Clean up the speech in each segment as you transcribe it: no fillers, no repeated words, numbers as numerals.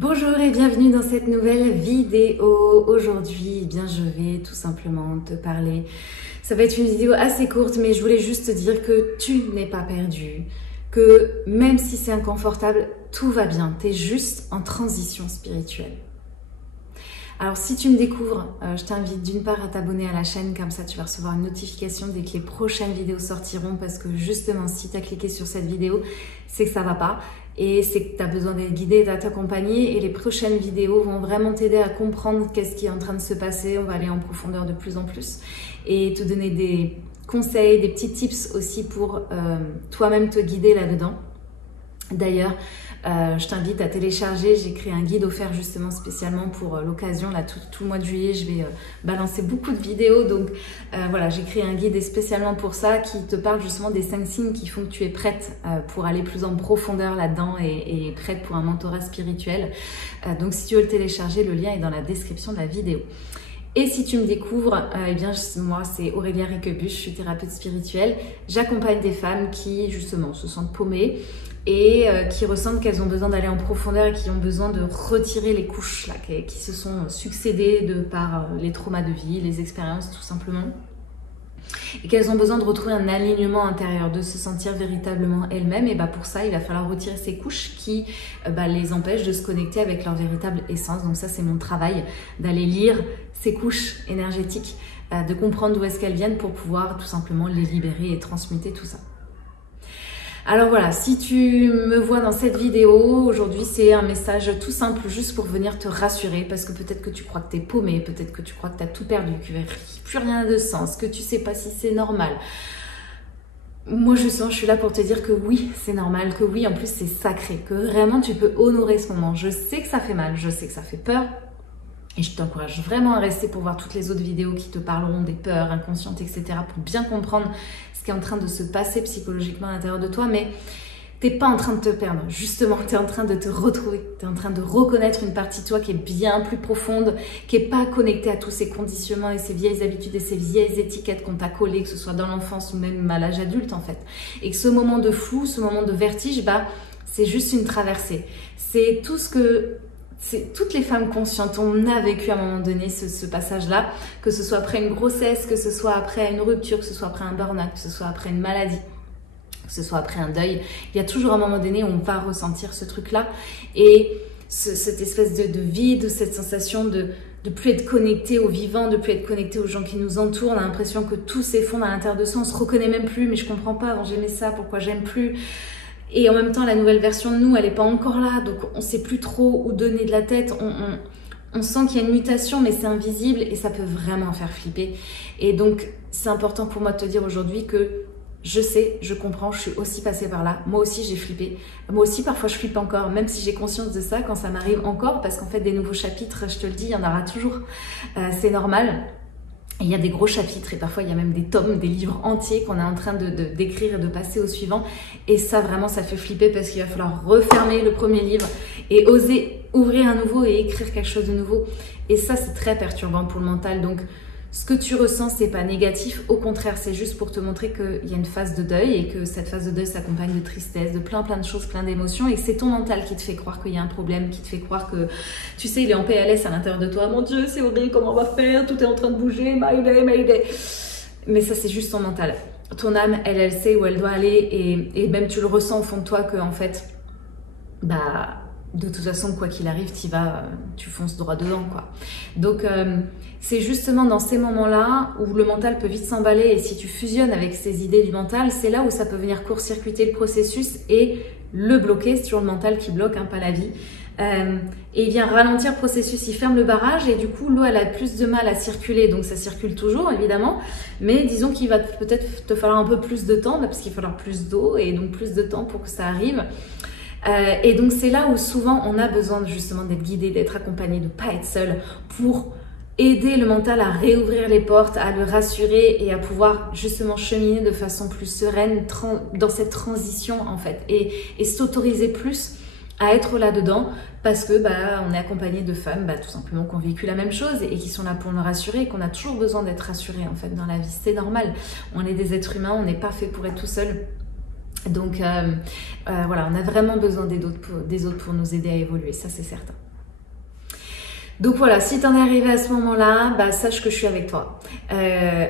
Bonjour et bienvenue dans cette nouvelle vidéo. Aujourd'hui, je vais tout simplement te parler. Ça va être une vidéo assez courte, mais je voulais juste te dire que tu n'es pas perdu, que même si c'est inconfortable, tout va bien. Tu es juste en transition spirituelle. Alors si tu me découvres, je t'invite d'une part à t'abonner à la chaîne, comme ça tu vas recevoir une notification dès que les prochaines vidéos sortiront, parce que justement si tu as cliqué sur cette vidéo, c'est que ça va pas et c'est que tu as besoin d'être guidé, d'être accompagné, et les prochaines vidéos vont vraiment t'aider à comprendre qu'est-ce qui est en train de se passer. On va aller en profondeur de plus en plus et te donner des conseils, des petits tips aussi pour toi-même te guider là-dedans. D'ailleurs, je t'invite à télécharger, j'ai créé un guide offert justement spécialement pour l'occasion. Là, tout le mois de juillet, je vais balancer beaucoup de vidéos. Donc voilà, j'ai créé un guide spécialement pour ça qui te parle justement des 5 signes qui font que tu es prête pour aller plus en profondeur là-dedans et prête pour un mentorat spirituel. Donc si tu veux le télécharger, le lien est dans la description de la vidéo. Et si tu me découvres, moi c'est Aurélia Riquebuche, je suis thérapeute spirituelle. J'accompagne des femmes qui justement se sentent paumées et qui ressentent qu'elles ont besoin d'aller en profondeur et qui ont besoin de retirer les couches là, qui se sont succédées de par les traumas de vie, les expériences tout simplement. Et qu'elles ont besoin de retrouver un alignement intérieur, de se sentir véritablement elles-mêmes. Et pour ça, il va falloir retirer ces couches qui les empêchent de se connecter avec leur véritable essence. Donc ça, c'est mon travail, d'aller lire ces couches énergétiques, de comprendre d'où est-ce qu'elles viennent pour pouvoir tout simplement les libérer et transmuter tout ça. Alors voilà, si tu me vois dans cette vidéo, aujourd'hui c'est un message tout simple juste pour venir te rassurer, parce que peut-être que tu crois que tu es paumé, peut-être que tu crois que tu as tout perdu, que plus rien n'a de sens, que tu sais pas si c'est normal. Moi je suis là pour te dire que oui, c'est normal, que oui, en plus c'est sacré, que vraiment tu peux honorer ce moment. Je sais que ça fait mal, je sais que ça fait peur. Et je t'encourage vraiment à rester pour voir toutes les autres vidéos qui te parleront des peurs inconscientes, etc. pour bien comprendre ce qui est en train de se passer psychologiquement à l'intérieur de toi. Mais t'es pas en train de te perdre. Justement, tu es en train de te retrouver. Tu es en train de reconnaître une partie de toi qui est bien plus profonde, qui est pas connectée à tous ces conditionnements et ces vieilles habitudes et ces vieilles étiquettes qu'on t'a collées, que ce soit dans l'enfance ou même à l'âge adulte en fait. Et que ce moment de flou, ce moment de vertige, c'est juste une traversée. C'est tout ce que... toutes les femmes conscientes, on a vécu à un moment donné ce passage-là, que ce soit après une grossesse, que ce soit après une rupture, que ce soit après un burn-out, que ce soit après une maladie, que ce soit après un deuil. Il y a toujours un moment donné où on va ressentir ce truc-là. Et cette espèce de vide, cette sensation de plus être connecté au vivant, de plus être connecté aux gens qui nous entourent. On a l'impression que tout s'effondre à l'intérieur de soi, on se reconnaît même plus, mais je comprends pas, avant j'aimais ça, pourquoi j'aime plus? Et en même temps, la nouvelle version de nous, elle n'est pas encore là, donc on ne sait plus trop où donner de la tête. On sent qu'il y a une mutation, mais c'est invisible et ça peut vraiment faire flipper. Et donc, c'est important pour moi de te dire aujourd'hui que je sais, je comprends, je suis aussi passée par là. Moi aussi, j'ai flippé. Moi aussi, parfois, je flippe encore, même si j'ai conscience de ça, quand ça m'arrive encore, parce qu'en fait, des nouveaux chapitres, je te le dis, il y en aura toujours. C'est normal. Il y a des gros chapitres et parfois il y a même des tomes, des livres entiers qu'on est en train d'écrire et de passer au suivant. Et ça vraiment, ça fait flipper parce qu'il va falloir refermer le premier livre et oser ouvrir un nouveau et écrire quelque chose de nouveau. Et ça, c'est très perturbant pour le mental. Donc, ce que tu ressens, c'est pas négatif. Au contraire, c'est juste pour te montrer qu'il y a une phase de deuil et que cette phase de deuil s'accompagne de tristesse, de plein de choses, plein d'émotions, et que c'est ton mental qui te fait croire qu'il y a un problème, qui te fait croire que, tu sais, il est en PLS à l'intérieur de toi. Mon Dieu, c'est horrible, comment on va faire? Tout est en train de bouger, Mayday. Mais ça, c'est juste ton mental. Ton âme, elle sait où elle doit aller, et même tu le ressens au fond de toi que, en fait, de toute façon, quoi qu'il arrive, tu fonces droit dedans, quoi. Donc, c'est justement dans ces moments-là où le mental peut vite s'emballer, et si tu fusionnes avec ces idées du mental, c'est là où ça peut venir court-circuiter le processus et le bloquer. C'est toujours le mental qui bloque, pas la vie. Et il vient ralentir le processus, il ferme le barrage, et du coup, l'eau, elle a plus de mal à circuler. Donc, ça circule toujours, évidemment, mais disons qu'il va peut-être te falloir un peu plus de temps, parce qu'il va falloir plus d'eau, et donc plus de temps pour que ça arrive. Et donc c'est là où souvent on a besoin justement d'être guidé, d'être accompagné, de ne pas être seul, pour aider le mental à réouvrir les portes, à le rassurer et à pouvoir justement cheminer de façon plus sereine dans cette transition en fait, et s'autoriser plus à être là-dedans, parce que on est accompagné de femmes tout simplement qui ont vécu la même chose et qui sont là pour nous rassurer, et qu'on a toujours besoin d'être rassuré en fait dans la vie. C'est normal, on est des êtres humains, on n'est pas fait pour être tout seul. Donc voilà, on a vraiment besoin des autres pour nous aider à évoluer, ça c'est certain. Donc voilà, si t'en es arrivé à ce moment-là, bah sache que je suis avec toi.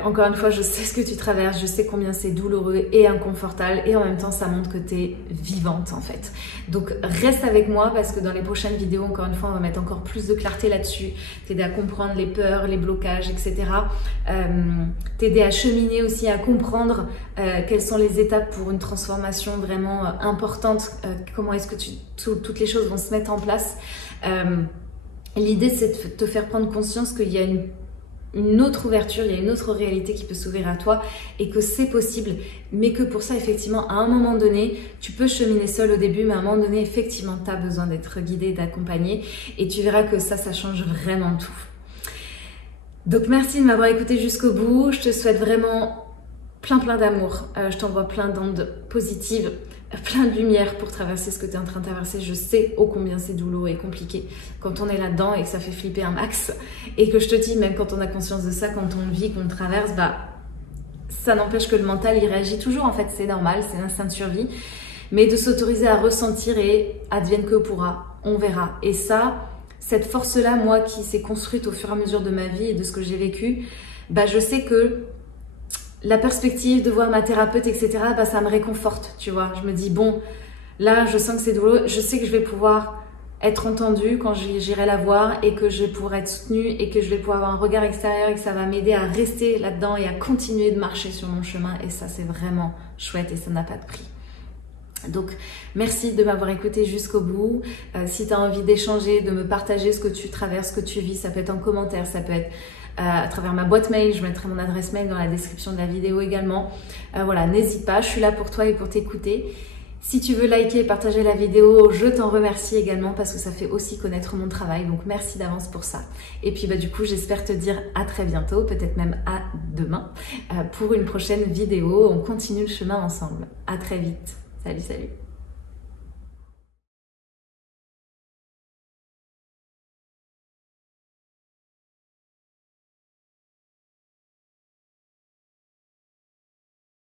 Encore une fois, je sais ce que tu traverses, je sais combien c'est douloureux et inconfortable, et en même temps, ça montre que t'es vivante en fait. Donc reste avec moi parce que dans les prochaines vidéos, encore une fois, on va mettre encore plus de clarté là-dessus, t'aider à comprendre les peurs, les blocages, etc. T'aider à cheminer aussi, à comprendre quelles sont les étapes pour une transformation vraiment importante, comment est-ce que toutes les choses vont se mettre en place. L'idée, c'est de te faire prendre conscience qu'il y a une autre ouverture, il y a une autre réalité qui peut s'ouvrir à toi et que c'est possible, mais que pour ça, effectivement, à un moment donné, tu peux cheminer seul au début, mais à un moment donné, effectivement, tu as besoin d'être guidé, d'accompagné et tu verras que ça change vraiment tout. Donc, merci de m'avoir écouté jusqu'au bout. Je te souhaite vraiment plein d'amour. Je t'envoie plein d'ondes positives, plein de lumière pour traverser ce que tu es en train de traverser. Je sais ô combien c'est douloureux et compliqué quand on est là-dedans et que ça fait flipper un max. Et que je te dis, même quand on a conscience de ça, quand on vit, qu'on le traverse, bah, ça n'empêche que le mental, il réagit toujours. En fait, c'est normal, c'est l'instinct de survie. Mais de s'autoriser à ressentir et advienne que pourra, on verra. Et ça, cette force-là, moi, qui s'est construite au fur et à mesure de ma vie et de ce que j'ai vécu, bah, je sais que la perspective de voir ma thérapeute, etc., bah, ça me réconforte, tu vois. Je me dis, bon, là, je sens que c'est douloureux. Je sais que je vais pouvoir être entendue quand j'irai la voir et que je vais pouvoir être soutenue et que je vais pouvoir avoir un regard extérieur et que ça va m'aider à rester là-dedans et à continuer de marcher sur mon chemin. Et ça, c'est vraiment chouette et ça n'a pas de prix. Donc, merci de m'avoir écouté jusqu'au bout. Si tu as envie d'échanger, de me partager ce que tu traverses, ce que tu vis, ça peut être en commentaire, ça peut être à travers ma boîte mail, je mettrai mon adresse mail dans la description de la vidéo également. Voilà, n'hésite pas, je suis là pour toi et pour t'écouter. Si tu veux liker et partager la vidéo, je t'en remercie également parce que ça fait aussi connaître mon travail. Donc merci d'avance pour ça. Et puis bah, du coup, j'espère te dire à très bientôt, peut-être même à demain, pour une prochaine vidéo. On continue le chemin ensemble. À très vite. Salut, salut.